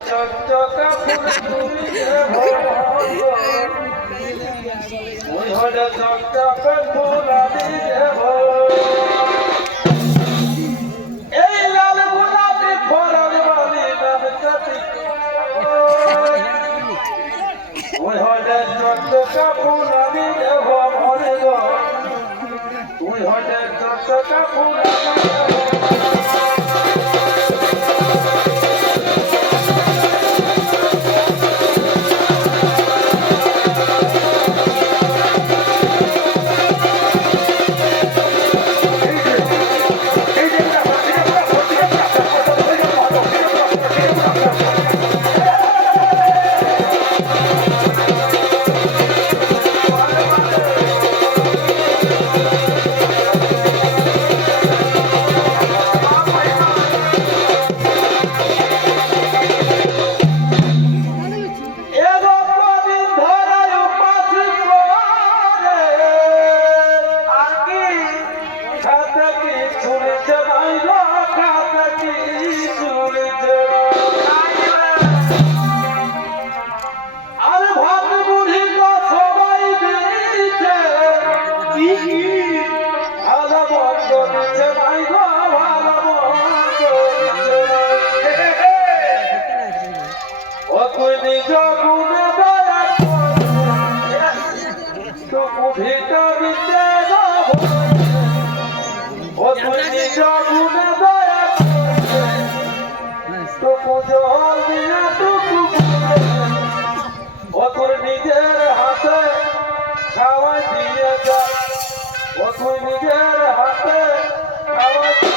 চকচকা ওই হলে চকচকা ফুল আমি দেব এই লাল গোলাপি ফরার বালি নামটাতি ওই হলে চকচকা ফুল আমি দেব মনে গো ওই হলে চকচকা ফুল আমি দেব নিজের হাতে খাওয়াই দিয়ে যা ও তুই নিজের হাতে খাওয়াই